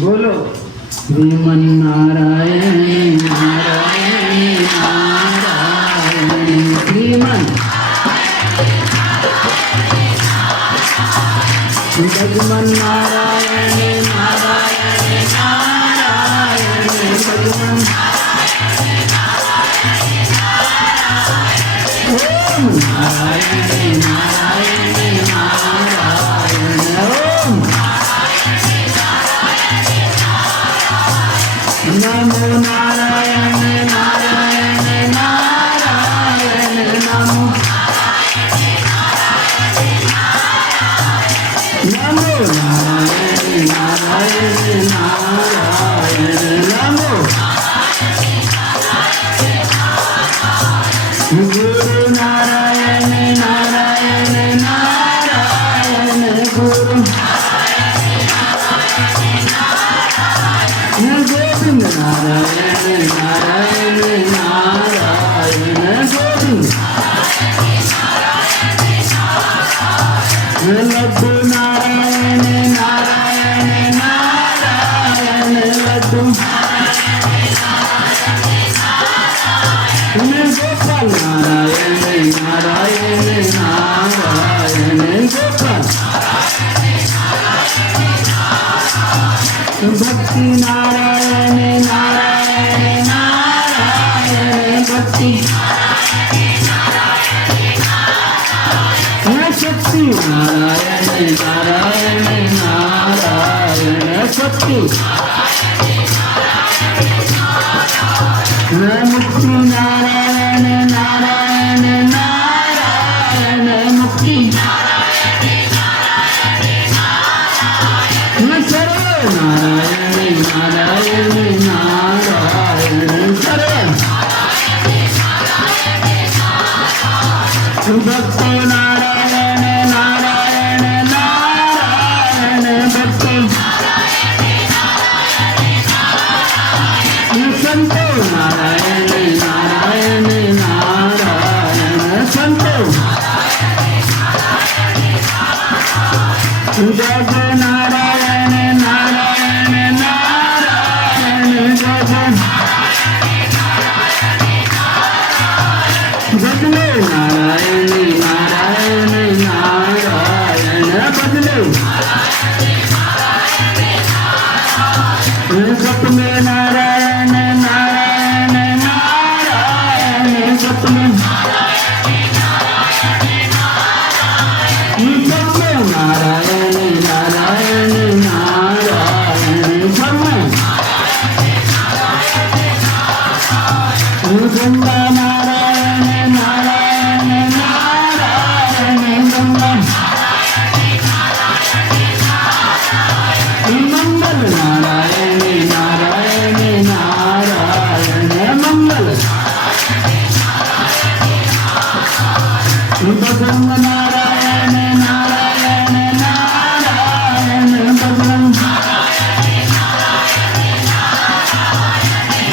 बोलो श्रीमन्नारायण नारायण नारायण श्रीमन भगवान नारायण नारायण नारायण भगवान ओम नारायण नारायण नारायण ओम नमो नारायण नारायण नारायण नमो नमो नारायण नारायण नारायण नमो गुरु नारायण नारायण नारायण गुरु गोविंद नारायण नारायण नारायण गोविंद लड्डू नारायण नारायण नारायण लड्डू गोपाल नारायण नारायण नारायण गोपाल भक्ति नारायण नारायण नारायण भक्ति शक्ति नारायण नारायण नारायण शक्ति मुक्ति नारायण नारायण नारायण मुक्ति नारायण नारायण नारायण शरण भक्त नारायण नारायण नारायण भक्त संत नारायण नारायण नारायण संत जग नारायण नारायण नारायण जग बदले नारायण नारायण नारायण बदले सपने नारायण नारायण नारायण सपने नारायण नारायण नारायण ब्रह्म गंगा नारायण नारायण नारायण गंगा मंगल नारायण नारायण नारायण मंगल भगवान नारायण नारायण नारायण भगवान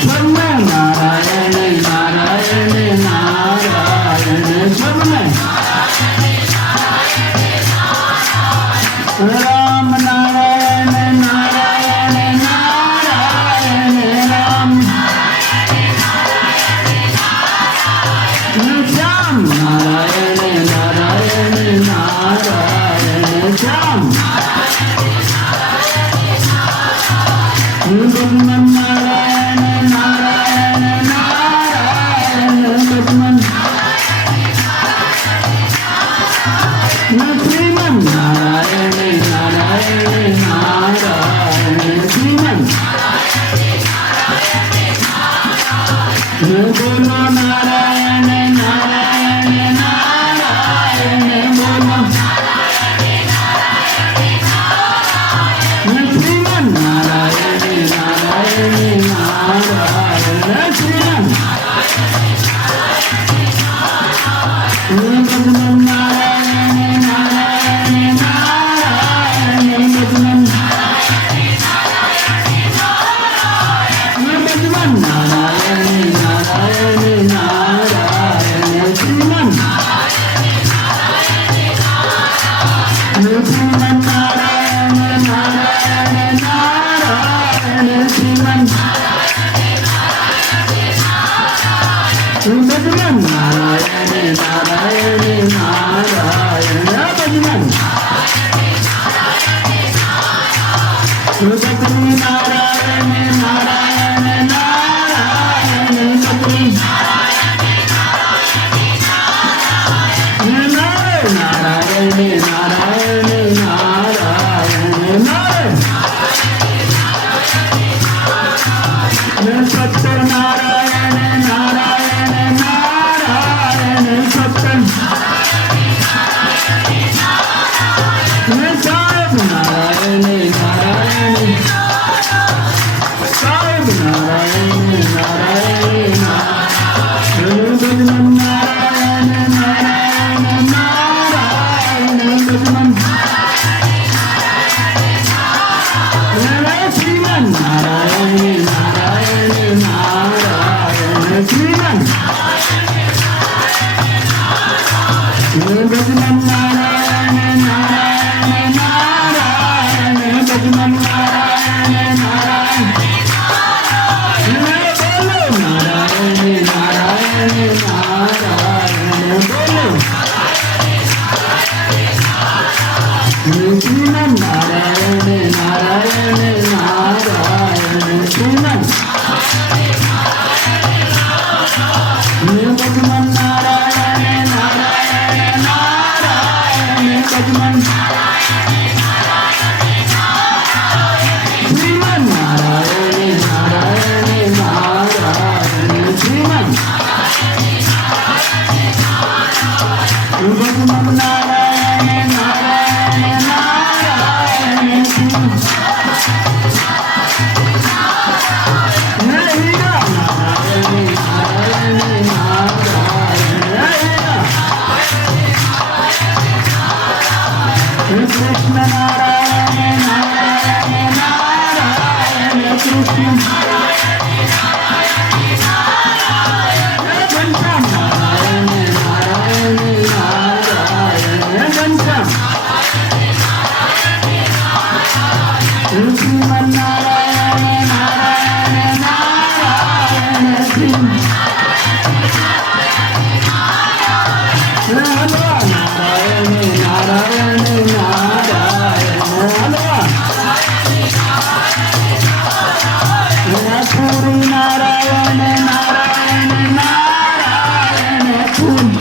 ब्रह्म नारायण नारायण नारायण ब्रह्म राम नारायण नारायण नारायण राम श्याम नारायण नारायण नारायण श्याम ब्रह्म नारायण नारायण नारायण ब्रह्म श्रीमन नारायण नारायण नारायण श्रीमन बोलो नारायण नारायण नारायण बोलो श्रीमन नारायण नारायण नारायण श्रीमन भगवान नारायण नारायण नारायण भगवान भगवान नारायण नारायण नारायण श्रीमन భజమన్ నారాయణ నారాయణ నారాయణ భజమన్ నారాయణ నారాయణ బోలో నారాయణ నారాయణ నారాయణ బోలో శ్రీమన్ నారాయణ నారాయణ నారాయణ శ్రీమన్ భజమన్ నారాయణ నారాయణ నారాయణ భజమన్ శ్రీమన్ నారాయణ నారాయణ నారాయణ శ్రీమన్ భజమన్ నారాయణ నారాయణ నారాయణ శ్రీమన్ కృష్ణ నారాయణ నారాయణ నారాయణ కృష్ణ గంటం నారాయణ నారాయణ నారాయణ గంటం శ్రీమన్ నారాయణ నారాయణ నారాయణ శ్రీ నారాయణ నారాయణ పూరి నారాయణ నారాయణ నారాయణ పూరి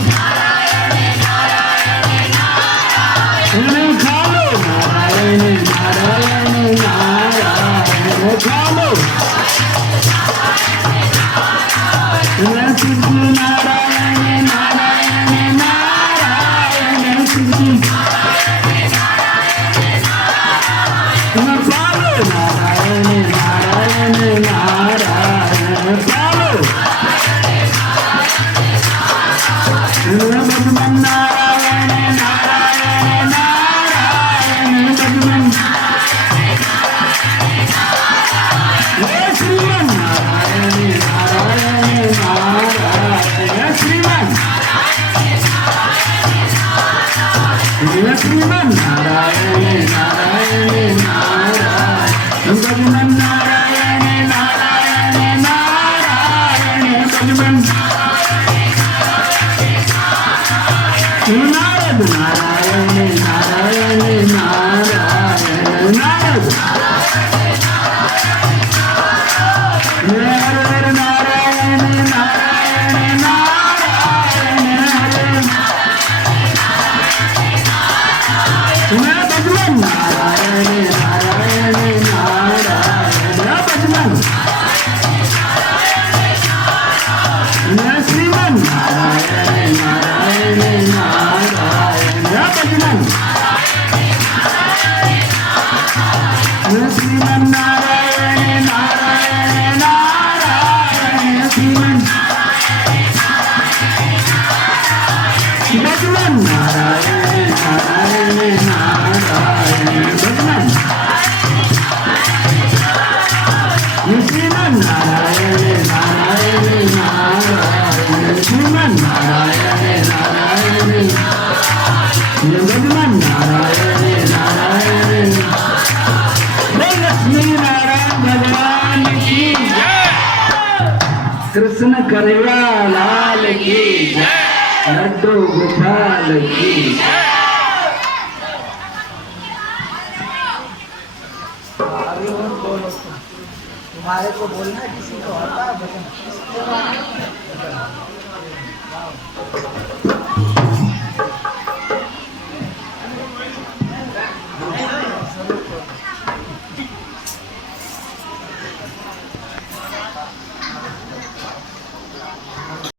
ఖాలో నారాయణ నారాయణ నారాయణ ఖాలో సిద్ధి నారాయణ నారాయణ నారాయణ సిద్ధి పాలు నారాయణ నారాయణ నారాయణ పాలు భజమన్ నారాయణ నారాయణ నారాయణ భజమన్ శ్రీమన్ నారాయణ నారాయణ నారాయణ శ్రీమన్ శ్రీమన్ నారాయణ నారాయణ నారాయణ భజమన్ నారాయణ నారాయణ నారాయణ భజమన్ నారద నారాయణ నారాయణ నారాయణ నారద నారాయణ నారాయణ నారాయణ నారాయణ భజమన్ నారాయణ నారాయణ నారాయణ భజమన్ శ్రీమన్ నారాయణ నారాయణ నారాయణ భజమన్ శ్రీమన్ నారాయణ నారాయణ నారాయణ శ్రీమన్ భజమన్ నారాయణ నారాయణ నారాయణ భజమన్ శ్రీమన్ నారాయణ నారాయణ నారాయణ శ్రీమన్ నారాయణ నారాయణ భజమన్ నారాయణ నారాయణ लक्ष्मी नारायण भगवान की कृष्ण कन्हैया लाल की लड्डू गोपाल की तुम्हारे को बोलना किसी को आता है भजन